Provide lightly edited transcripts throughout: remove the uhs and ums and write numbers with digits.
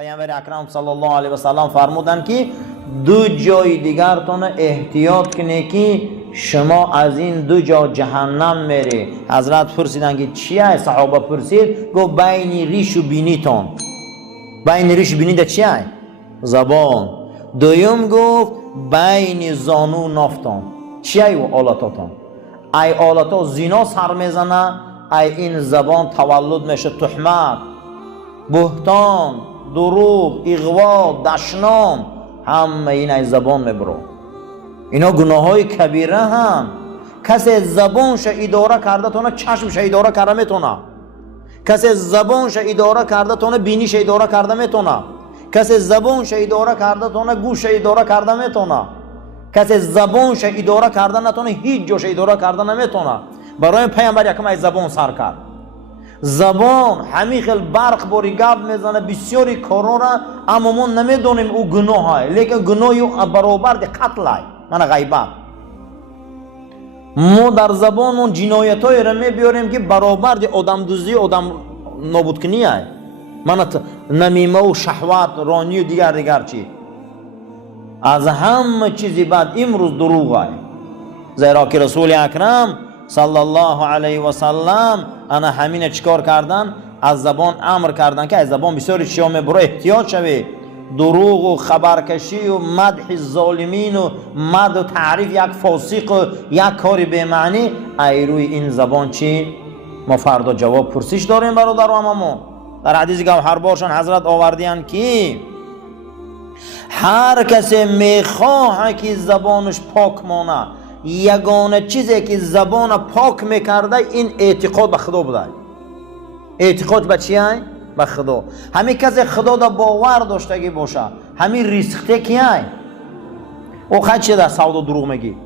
پیامبر اکرم صلی الله علیه و سلم فرمودند که دو جای دیگرتون احتیاط کنید که شما از این دو جا جهنم میری. حضرت پرسیدن که چیه؟ صحابه پرسید، گفت بین ریش و بینیتون. بین ریش و بینی چیه؟ زبان. دویم گفت بین زانو و نافتون. چیه و آلاتاتون؟ ای آلاتا زینا سر میزنه، ای این زبان تولد میشه تهمت، بهتان، دروغ، اغوا، دشنام، همه این ای زبان میبرو. اینا گناه های کبیره هم. کسی زبانش اداره کرده تونه چشمش اداره کرده میتونه. کسی زبانش اداره کرده تونه بینیش اداره کرده میتونه. کسی زبانش اداره کرده تونه گوش اداره کرده میتونه. کسی زبانش اداره کرده نتونه هیچ جوش اداره کرده نمیتونه. برای پیامبر یکم ای زبان سر کرد. زبان همین خیلی برق باری گپ میزنه بسیاری کارا را، اما ما نمیدونیم او گناه های، لیکن گناهی او برابر دی قتل های، من غیبت. ما در زبان اون جنایت های را میبیاریم که برابر دی آدم دوزی، آدم نابود کنی های، من نمیمه و شهوت رانی و دیگر چی. از همه چیزی بعد امروز دروغ های، زیرا که رسول اکرم صلی الله علیه و سلم انا همین چیکار کردن؟ از زبان امر کردن که از زبان بسیاری چیزا میبره احتیاط شوی. دروغ و خبرکشی و مدح ظالمین و مدح و تعریف یک فاسق و یک کاری به معنی، ای روی این زبان چی؟ ما فردا جواب پرسش داریم برادر و امامو. در حدیث گوهربارشان حضرت آوردین که هر کسی میخواه که زبانش پاک مانه، یگانه چیزی که زبان پاک میکرده این اعتقاد به خدا بوده. اعتقاد به چیه؟ به خدا. همین کسی خدا دا باور داشتگی باشه، همین ریسخته کیه؟ او خیلی چی در سودا دروغ میگی؟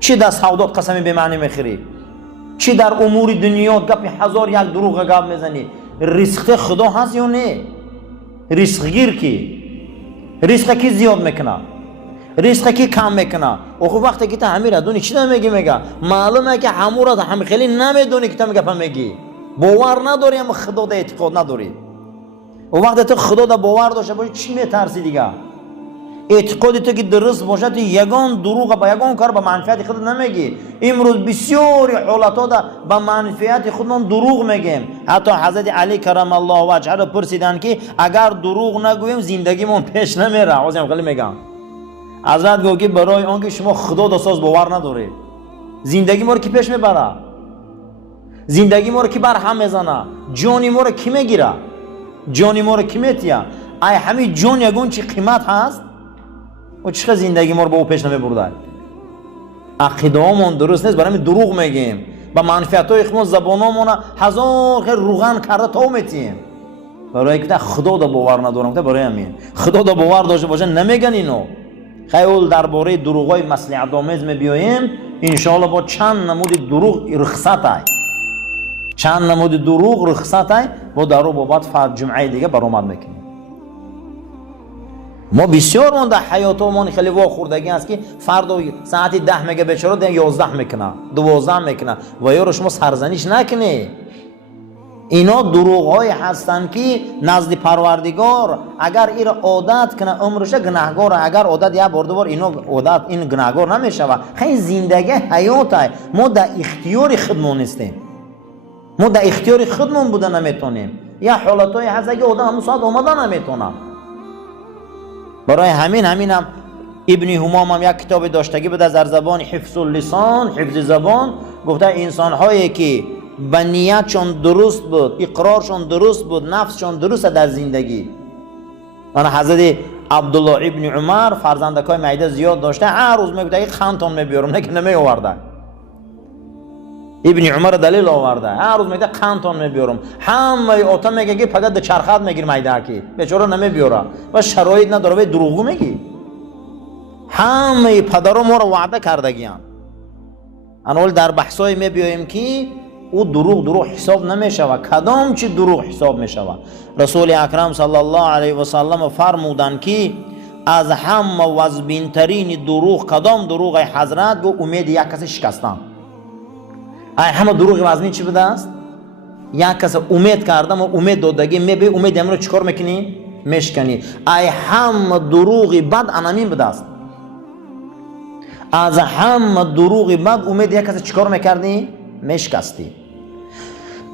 چی در سودا قسمی به معنی میخوری؟ چی در امور دنیا گپی هزار یک دروغ گپ میزنی؟ ریسخته خدا هست یا نه؟ ریسخ گیر کی؟ ریسخ کی زیاد میکنه؟ ریسک کی کم میکنه؟ او وقتی که تو همین را دونی چی نمیگی؟ میگه معلومه که همون را هم خیلی نمیدونی که تو میگه میگی. باور نداری اما خدا دا اعتقاد نداری. او وقتی تو خدا دا باور داشته باشی چی میترسی دیگه؟ اعتقادی تو که درست باشه تو یگان دروغ با یگان کار به منفعت خود نمیگی. امروز بسیاری حالتا دا به منفعت خودمون دروغ میگیم. حتی حضرت علی کرم الله وجهه را پرسیدن که اگر دروغ نگویم زندگیمون پیش نمیره. آزم خیلی میگم حضرت گفت که برای آنکه شما خدا دستاز باور نداره، زندگی ما رو کی پیش میبره؟ زندگی ما رو کی بر هم میزنه؟ جانی ما رو کی میگیره؟ جانی ما رو کی میتیه؟ ای همین جان یگون چی قیمت هست؟ و چقدر زندگی ما رو با او پیش نمیبرده؟ عقیده هامون درست نیست، برای دروغ میگیم. با منفعت های خودمون زبانمون هزار خیر روغن کرده تا میتیم. برای که خدا دا باور ندارم، برای همین خدا دا باور داشته باشه نمیگن اینو. خیلی درباره دروغای مصلحت آمیز میبیاییم انشاءالله با چند نمود دروغ رخصت های، چند نمود دروغ رخصت های با درو بابت فرد جمعه دیگه برآمد میکنیم. ما بسیار من در حیاتمون خیلی واخوردگی است که فردا ساعتی 10 میگه بیچاره ده 11 میکنه 12 میکنه و یا رو شما سرزنش نکنی. اینا دروغ های هستند که نزد پروردگار اگر این عادت کنه عمرش گناهگار، اگر عادت یا بار دوبار اینو عادت این گناهگار نمیشه. خیلی زندگی حیات های ما در اختیار خودمون نیستیم، ما در اختیار خودمون بوده نمیتونیم. یا حالت های هست اگه آدم همون ساعت آمده نمیتونه. برای همینم ابن همام هم یک کتاب داشتگی بوده در زبان حفظ اللسان، حفظ زبان. گفته انسان هایی که به نیتشون درست بود، اقرارشون درست بود، نفسشون درست در زندگی. من حضرت عبدالله ابن عمر فرزندکای معده زیاد داشته، هر روز میگفت یک خانتون میبیارم، نه که نمی آورده. ابن عمر دلیل آورده، هر روز میگه خانتون میبیارم. همه آتا میگه که فقط چرخات میگیر معده کی، بیچاره نمیبیاره و شرایط نداره. به دروغ میگی. همه پدرام ما رو وعده کردگیان. انول در بحثای میبیایم که او دروغ حساب نمیشه و کدام چی دروغ حساب میشه. رسول اکرم صلی الله علیه و سلم فرمودند که از همه وزبین ترین دروغ کدام دروغ؟ حضرت گفت امید یک کسی شکستن. ای همه دروغ وزنی چی بوده است؟ یک کس امید کردم و امید دادگی میبی امید امرو چیکار میکنی؟ میشکنی. ای هم دروغی بد انامین بدست. از هم دروغی بد امید یک کس چیکار میکردی؟ میشکستی.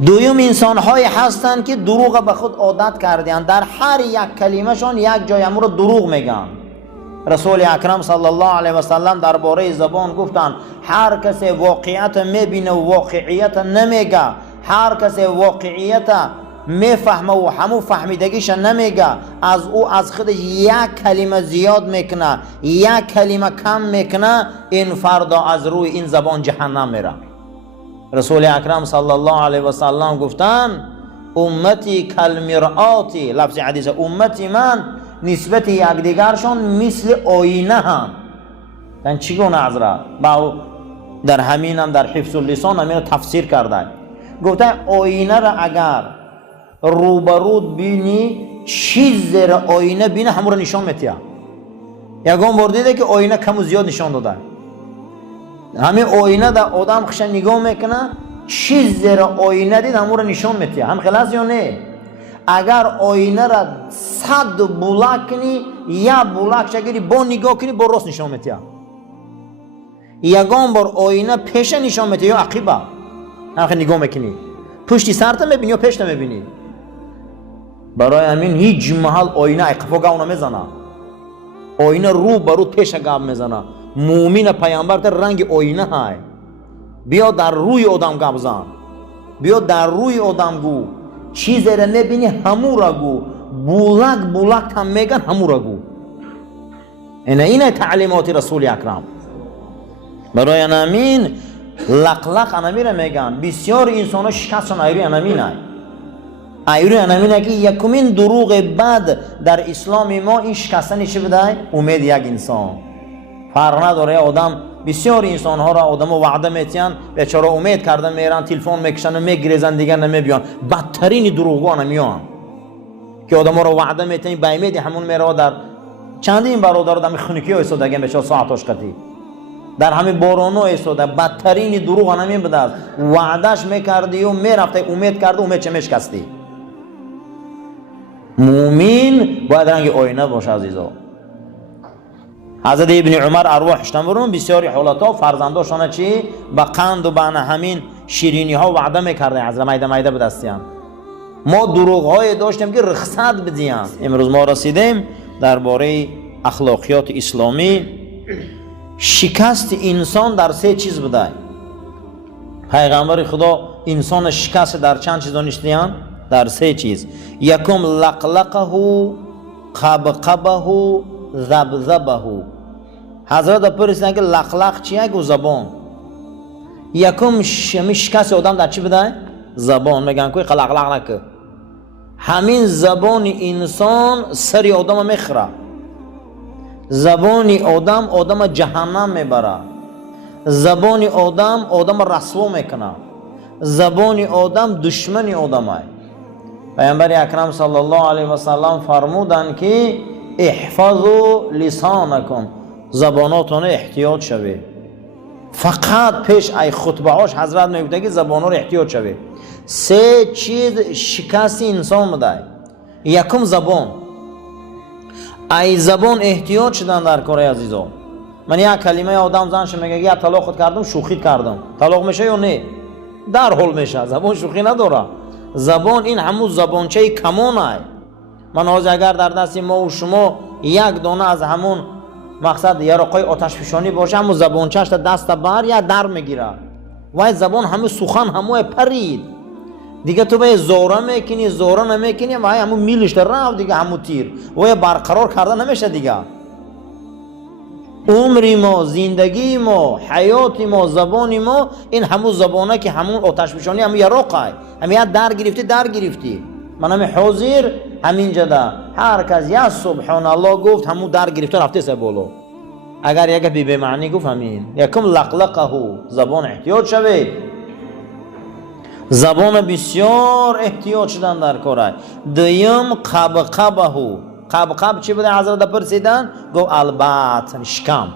دویم انسان های هستند که دروغ به خود عادت کردند، در هر یک کلمه شان یک جای امر دروغ میگن. رسول اکرم صلی الله علیه و سلم درباره زبان گفتند هر کسی واقعیت میبینه و واقعیت نمیگه، هر کسی واقعیت میفهمه و همو فهمیدگیش نمیگه، از او از خودش یک کلمه زیاد میکنه، یک کلمه کم میکنه، این فردا از روی این زبان جهنم میره. رسول اکرم صلی الله علیه و سلم گفتن امتی کالمرآتی، لفظ حدیث امتی من نسبت یکدیگرشان مثل آینه هم. یعنی چگونه حضرت؟ با در همین هم در حفظ اللسان همین تفسیر کرده. گفته آینه را اگر روبرود بینی چیز زیر آینه بینه همون را نشان میتیه. یکم بار دیده که آینه کم و زیاد نشان داده. همین آینه در آدم خش نگاه میکنه چیز زیر آینه دید همون را نشان میتیه. هم خلاص یا نه؟ اگر آینه را 100 بولاک کنی یا بولاک شگیری با نگاه کنی با راست نشان میتیه. یکم بار آینه پیش نشان میتیه یا عقیبه هم نگاه میکنی پشتی سرت میبینی یا پیش نمیبینی. برای همین هیچ محل آینه اقفا گاو نمیزنه، آینه رو برو پیش گاو میزنه. مومن پیامبر در رنگ آینه های. بیا در روی آدم گاو زن، بیا در روی آدم گو، چیزی را میبینی همو را گو، بولک بولک هم میگن همو را گو. اینه تعلیمات رسول اکرم. برای همین لق انامی را میگن. بسیار انسان ها شکستشان ایروی انامین های. ایروی انامین که یکمین دروغ بد در اسلام ما این شکستن چی بده؟ امید یک انسان. فرق نداره آدم بسیار انسان ها را آدم وعده میتین بیچاره امید کرده میرن تلفن میکشن و میگریزن دیگر نمیبیان. بدترین دروغگو انامیان که آدم ها را وعده میتین به امید همون میره در چندین برادر در خونکی ها ایستادگی بیچاره ساعتاش قطعی در همین بارانا ایستاده. بدترین دروغ انامین بده است. وعدهش میکردی و میرفتی امید کرده امید چه میشکستی. مومن باید رنگ آینه باشه عزیزا. حضرت ابن عمر ارواحشتن برون بسیاری حالتا فرزنداشانه چی؟ با قند و بنا همین شیرینی ها وعده میکرده حضرت مایده مایده بدستیان. ما دروغ های داشتیم که رخصت بدیم. امروز ما رسیدیم درباره اخلاقیات اسلامی. شکست انسان در 3 چیز بوده. پیغمبر خدا انسان شکست در چند چیز دانستیان؟ در 3 چیز. یکم لقلقه، قبقبه، ذبذبه. حضرت پرسیدن که لقلق چیه؟ گو زبان. یکم شکست آدم در چی بوده؟ زبان. میگن کوی قلقلق نکه. همین زبان انسان سری آدم میخوره. زبان آدم جهنم میبره. زبان آدم رسوا میکنه. زبان آدم دشمن آدمه. پیامبر اکرم صلی الله علیه و سلم فرمودند که احفظوا لسانکم، زباناتون احتیاط شوید. فقط پیش ای خطبه هاش حضرت میگوید که زبان رو احتیاط شوید. 3 چیز شکست انسان بده. یکم زبان. ای زبان احتیاط شدن در کار عزیزان. من یک کلمه آدم زنش میگه یا طلاق خود کردم شوخی کردم، طلاق میشه یا نه؟ در حال میشه. زبان شوخی نداره. زبان این همون زبانچه کمانه. من اگر در دست ما و شما یک دانه از همون مقصد یارقای آتش فشانی باشه همون زبانچه‌اش دست بر یا در میگیره. وای زبان همه سخن همه پرید دیگه. تو به زوره میکنی زوره نمیکنی وای همون میلش در رفت دیگه همون تیر وای برقرار کرده نمیشه دیگه. عمری ما، زندگی ما، حیات ما، زبان ما این همون زبانه که همون آتش فشانی همون یارقای همین در گرفتی. من همین حاضر همین جدا هر کس یا سبحان الله گفت همون در گرفته رفته سه بالا. اگر یک بی معنی گفت همین. یکم لقلقه، زبان احتیاط شوید. زبان بسیار احتیاط شدن در کاره. دویم قبقبه. قبقب چی بوده حضرت پرسیدن؟ گفت البته شکم.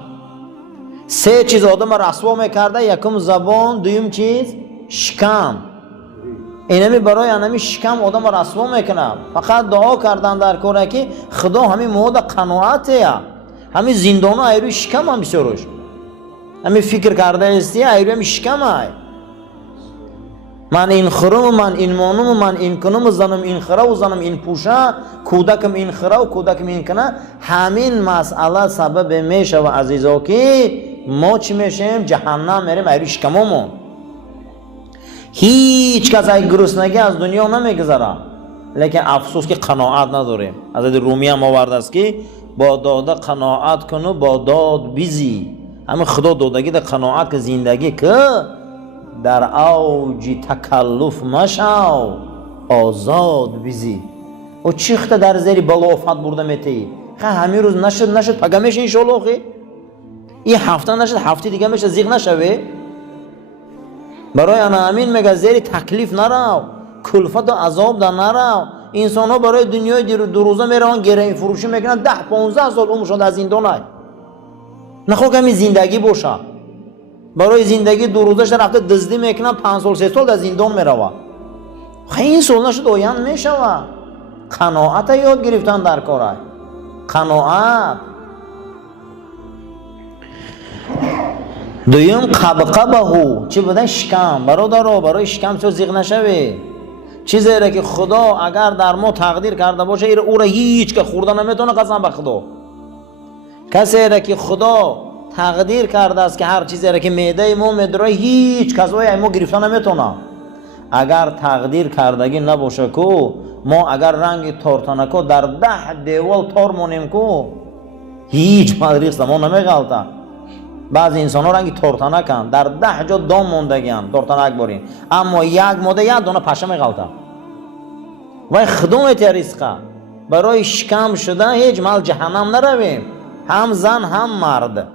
3 چیز آدم رسوا میکرده. یکم زبان، دویم چیز شکم. اینمی برای انمی شکم آدم رسوا میکنه. فقط دعا کردن در کاره که خدا همین مود قناعته، همین زندان ها ایروی شکم هم بسیارش، همین فکر کرده استی ایروی هم شکم های. من این خرم، من این مانم، من این کنم، زنم این خره و زنم این پوشه، کودکم این خره و کودکم این کنه. همین مسئله سبب میشه و عزیزا که ما چی میشیم؟ جهنم میریم ایروی شکممون. هیچ کس ای گرسنگی از دنیا نمیگذره، لیکن افسوس که قناعت نداریم. حضرت رومی هم آورده است که با داده قناعت کنو با داد بیزی. همین خدا دادگی در قناعت که زندگی که در اوج تکلف مشو آزاد بیزی. و چیخته در زیر بلافت برده میتی. همین روز نشد پگمش انشالله خی این هفته نشد هفته دیگه میشه زیغ نشوه. برای انا امین میگه زیر تکلیف نرو، کلفت و عذاب در نرو. انسان ها برای دنیای دو روزه میرن گره فروشی میکنن، 10-15 سال عمرشون در زندان های. نخواه کمی زندگی باشه. برای زندگی دو روزه رفته دزدی میکنن، 5 سال 3 سال در زندان میروه. این سال نشد آیند میشوه. قناعت یاد گرفتن در کاره. قناعت. دویم قبقبهو، چی بودن؟ شکم. برادرها برای شکم چه زیغ نشوه. چیزی را که خدا اگر در ما تقدیر کرده باشه او را هیچ که خورده نمیتونه، قسم به خدا. کسی را که خدا تقدیر کرده است که هر چیزی را که معده ما میدره هیچ کسایی ما گرفته نمیتونه. اگر تقدیر کردگی نباشه کو ما اگر رنگ تارتانکو در 10 دیوال تار مونیم کو هیچ مدرس ما نمیغلطه. بعضی انسان ها رنگی تارتانک هم در 10 جا دام موندگی هم تارتانک بارین، اما یک ماده یک دانه پشه میغلطه. و خدمت رزقه برای شکم شده هیچ مال جهنم نرویم، هم زن هم مرد.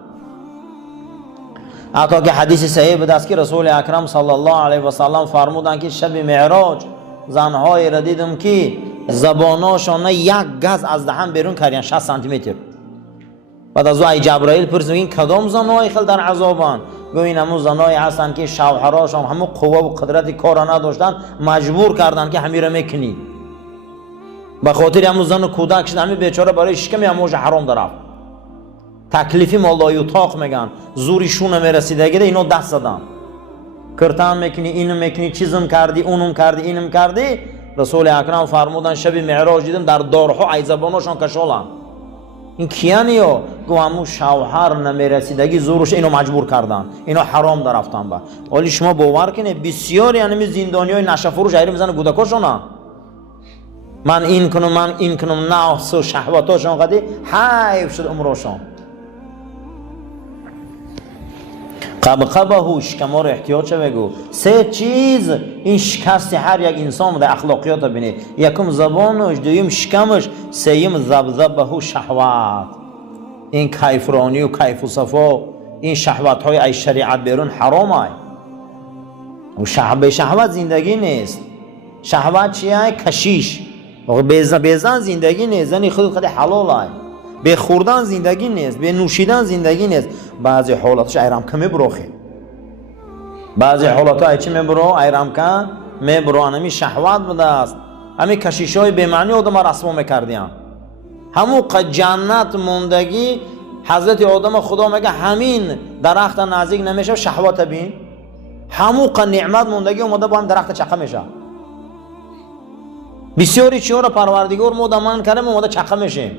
حتی که حدیث صحیح بود است که رسول اکرم صلی الله علیه و سلم فرمودند که شب معراج زنهای را دیدم که زباناشون یک گز از دهن بیرون کردن، 60 سانتی متر. بعد از او جبرائیل پرسید این کدام زنهای خیلی در عذابن؟ گفت این همون زنهایی هستند که شوهراشون همون قوه و قدرت کار نداشتن، مجبور کردن که همین را میکنی. به خاطر همون زن و کودک شد، همین بیچاره برای شکم اموج حرام درفت. تکلیفی مالای اتاق میگن، زوریشون نمیرسیده، اینو دست زدن. کرتان میکنی، اینو میکنی، چیزم کردی، اونم کردی، اینم کردی. رسول اکرم فرمودن شب معراج دیدم در دارها ای زباناشون کشالن. این کیانیو؟ گو همون شوهر نمیرسیدگی زورش اینو مجبور کردن، اینو حرام درفتن. با ولی شما باور کنید بسیاری یعنی زندانیای نشه فروش ایران میزنه گودکاشونا. من این کنم نفس و شهواتاشون قدی حیف شد عمرشون. قبقبه شکما رو احتیاط چه بگو. 3 چیز این شکست هر یک انسان در اخلاقیات بینه. یکم زبانش، دویم شکمش، سوم ذبذبه شهوات. این کیفرانی و کیف و صفا، این شهوات های ای شریعت بیرون حرام های. و شهوت زندگی نیست. شهوت چیه؟ کشیش. بیزن زندگی نیست. زنی خود حلال های. به خوردن زندگی نیست، به نوشیدن زندگی نیست. بعضی حالاتش ایرام که میبروخی، بعضی حالاتها چی میبرو؟ ایرام که میبرو. همین شهوت بوده است. همین کشیشای بی‌معنی آدم رسوا میکردیم. همون جنت موندگی حضرت آدم خدا میگه همین درخت نزدیک نمیشه شهوت بین. همون نعمت موندگی اومده با هم درخت چقه میشه. بسیاری چیزا رو پروردگار ما دامن کرده اومده چقه میشیم.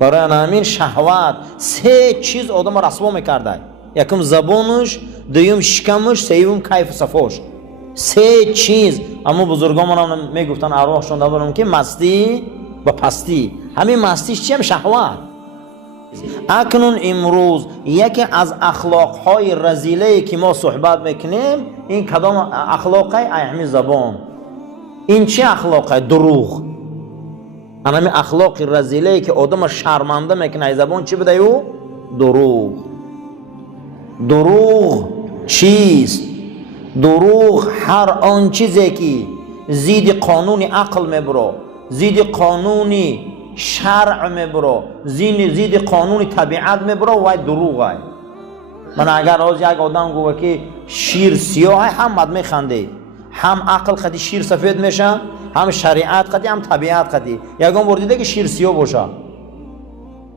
برای همین شهوت 3 چیز آدم رسوا میکرده. یکم زبانش، دوم شکمش، سوم کیف صفاش. 3 چیز. اما بزرگان هم میگفتن ارواحشون دارن که مستی و پستی. همین مستیش چیه؟ شهوت. اکنون امروز یکی از اخلاقهای رذیله که ما صحبت میکنیم این کدام اخلاقه؟ همین زبان. این چه اخلاقه؟ دروغ. همین اخلاق رذیله که آدم شرمنده میکنه ای زبان چی بده او؟ دروغ. دروغ چیست؟ دروغ هر آن چیزی که زید قانون عقل میبرو، زید قانون شرع میبرو، زید قانون طبیعت میبرو و دروغ های. من اگر از یک آدم گوه که شیر سیاه هم مد میخنده، هم عقل قدی شیر سفید میشه، هم شریعت قدی، هم طبیعت قدی. یگان بار دیده که شیر سیاه باشه.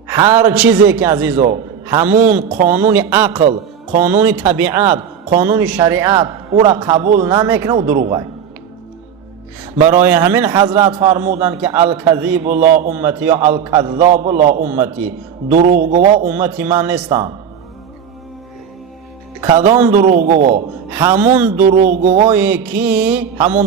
هر چیزی که عزیزو همون قانون عقل، قانون طبیعت، قانون شریعت او را قبول نمیکنه و دروغه. برای همین حضرت فرمودن که الکذیب لا امتی یا الکذاب لا امتی، دروغگو امتی من نیستن. کدام دروغگو؟ همون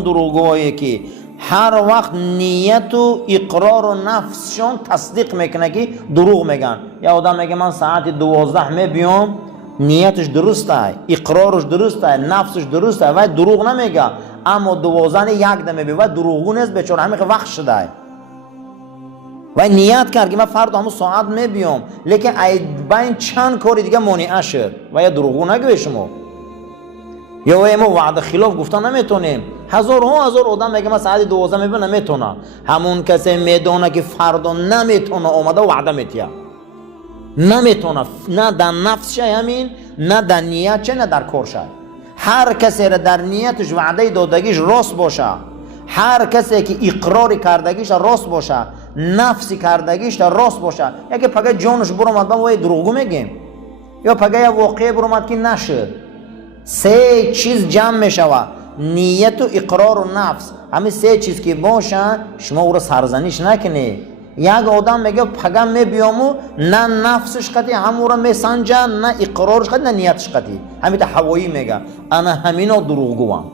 دروغگویی که هر وقت نیت و اقرار و نفسشون تصدیق میکنه که دروغ میگن. یا آدم میگه من ساعت 12 میبیام، نیتش درسته، اقرارش درسته، نفسش درسته و دروغ نمیگه، اما 12 یک دم میبیه و دروغگو نیست، بیچاره همین وقت شده و نیت کرد که من فردا همون ساعت میبیام، لیکن بین چند کاری دیگه مانع شد و یا دروغگو نگوی شما. یا ما وعده خلاف گفتن نمیتونیم. هزار آدم میگه من ساعت 12 میبینم نمیتونه. همون کسی میدونه که فردا نمیتونه اومده وعده میتیه، نمیتونه، نه در نفسش همین، نه در نیتش، نه در کارش. هر کسی را در نیتش وعده دادگیش راست باشه، هر کسی که اقرار کردگیش راست باشه، نفسی کردگیش راست باشه، یکی پگه جانش برآمد با دروغگو میگیم، یا پگه یا واقعی برآمد که نشد. سه چیز جمع میشوه، نیت و اقرار و نفس. همین سه چیز که باشه شما او را سرزنش نکنی. یک آدم میگه پگم میبیامو، نه نفسش قطعی همون را میسنجه، نه اقرارش قطعی، نه نیتش قطعی. همین تا هوایی میگه انا همینا دروغگوام.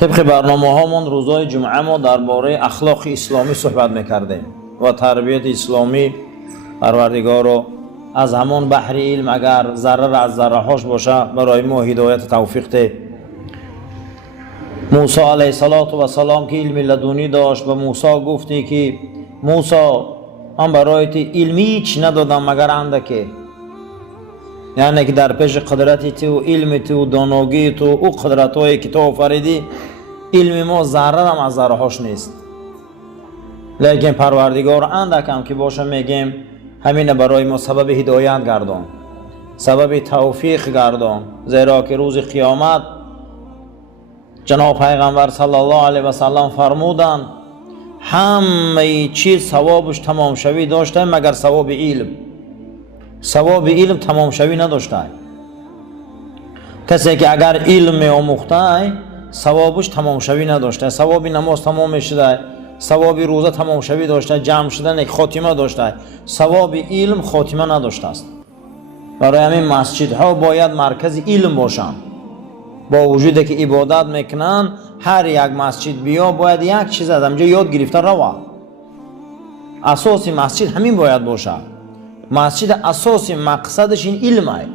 طبق برنامه هامون روزای جمعه ما درباره اخلاق اسلامی صحبت میکردیم و تربیت اسلامی. پروردگار رو از همون بحر علم اگر ذره از ذره هاش باشه برای ما هدایت توفیق ده. موسی علیه السلام که علم لدونی داشت و موسی گفتی که موسی من برایت علمی هیچ ندادم مگر اندکی، یعنی که در پیش قدرت تو و علم تو و دانایی تو و قدرت هایی که تو آفریدی علم ما ذره هم از ذره هاش نیست. لیکن پروردگار اندکم که باشه میگیم همین برای ما سبب هدایت گردان، سبب توفیق گردان، زیرا که روز قیامت جناب پیغمبر صلی الله علیه و سلم فرمودند همه چیز ثوابش تمام شوی داشته مگر ثواب علم. ثواب علم تمام شوی نداشته. کسی که اگر علم آموخته ثوابش تمام شوی نداشته، ثواب نماز تمام شده، ثواب روزه تمام شوی داشته، جمع شدن یک خاتمه داشته، ثواب علم خاتمه نداشته است. برای همین مسجدها باید مرکز علم باشند. با وجودی که عبادت میکنن هر یک مسجد بیا باید یک چیز از همجا یاد گرفته روا. اساسی مسجد همین باید باشه. مسجد اساسی مقصدش این علمه.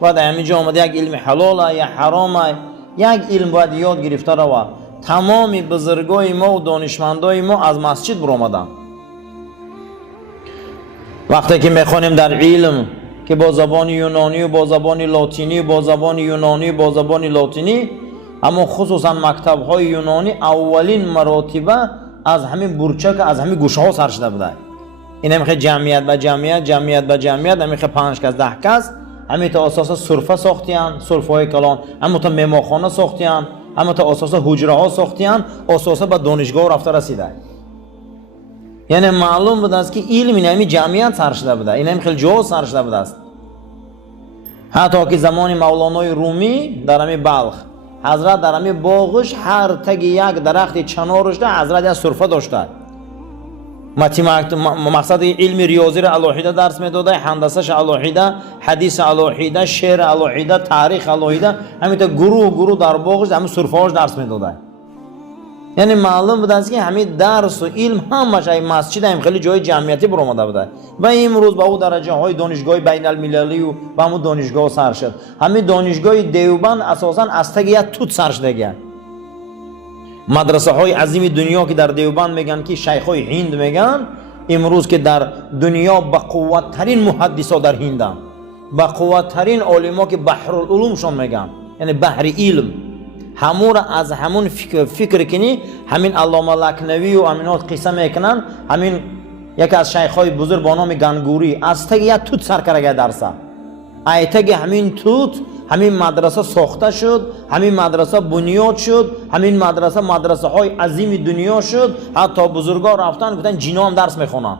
باید همینجا آمده یک علم حلاله یا حرامه، یک علم باید یاد گرفته روا. تمام بزرگای ما و دانشمندای ما از مسجد برآمدن. وقتی که میخوانیم در علم که با زبان یونانی و با زبان لاتینی و با زبان یونانی و با زبان لاتینی، اما خصوصا مکتب های یونانی اولین مراتبه از همین برچک از همین گوشه ها سر شده بوده. این همیخه جمعیت به جمعیت همیخه 5 کس 10 کس همین تا اساس صرفه ساختیان، صرفه های کلان، همین تا میماخانه ساختیان، همین تا اساس حجره ها ساختیان، اساس به دانشگاه رفته رسیده. یعنی معلوم بود است که علم این همین جمعیت سر شده بوده، این همین خیلی جا سر شده بوده است. حتی که زمان مولانای رومی در همین بلخ حضرت در همین باغش هر تگ یک درخت چنارش ده حضرت از صرفه داشته. مقصد علم ریاضی را الوحیده درس میداده، هندسه‌ش الوحیده، حدیث الوحیده، شعر الوحیده، تاریخ الوحیده، همین تا گروه در باغش همین صرفه‌اش درس میداده. یعنی معلوم بود است که همین درس و علم همش این مسجد هم خیلی جای جمعیتی برآمده بوده و امروز با او درجه های دانشگاه بین المللی و با همون دانشگاه سر شد. همین دانشگاه دیوبند اساسا از تگ یک توت سر شده. مدرسه های عظیم دنیا که در دیوبند میگن که شیخ های هند میگن امروز که در دنیا با قوت ترین محدثا در هندن، با قوت ترین علما که بحر العلوم شون میگن، یعنی بحر علم، همون از همون فکر کنی همین علامه لکنوی و امینات قصه میکنن. همین یکی از شیخ‌های بزرگ با نام گنگوری از تگ یک توت سر کرده درسه. ایتگ همین توت همین مدرسه ساخته شد، همین مدرسه بنیاد شد، همین مدرسه های عظیم دنیا شد. حتی بزرگا رفتن گفتن جینا هم درس میخونن.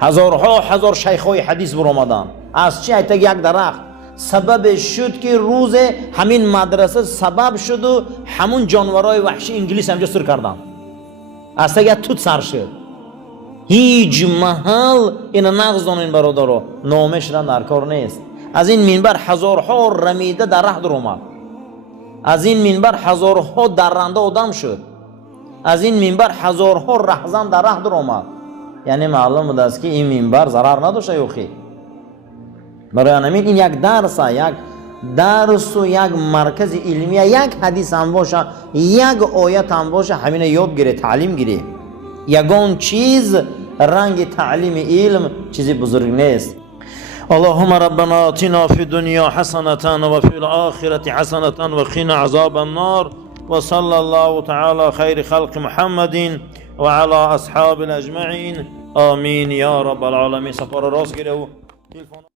هزار شیخ های حدیث بر آمدن. از چی؟ ایتا یک درخت سبب شد که روز همین مدرسه سبب شد و همون جانورای وحشی انگلیس همجا سر کردن. از تا یک توت سر شد. هیچ محل این نغزانین برادرها، نامش را در کار نیست. از این منبر هزارها رمیده درخت در اومد. از این منبر هزارها درنده آدم شد. از این منبر هزارها رهزن درخت در اومد. یعنی معلوم بود است که این منبر ضرر نداشته یوخی. برای همین این یک درس و یک مرکز علمی، یک حدیث هم باشه، یک آیت هم باشه، همین یاد گیره، تعلیم گیره. یگان چیز رنگ تعلیم علم چیزی بزرگ نیست. اللهم ربنا آتنا في الدنيا حسنة وفي الآخرة حسنة وقنا عذاب النار وصلى الله تعالى خير خلق محمد وعلى أصحاب الأجمعين آمين يا رب العالمين. سفر راس گیره.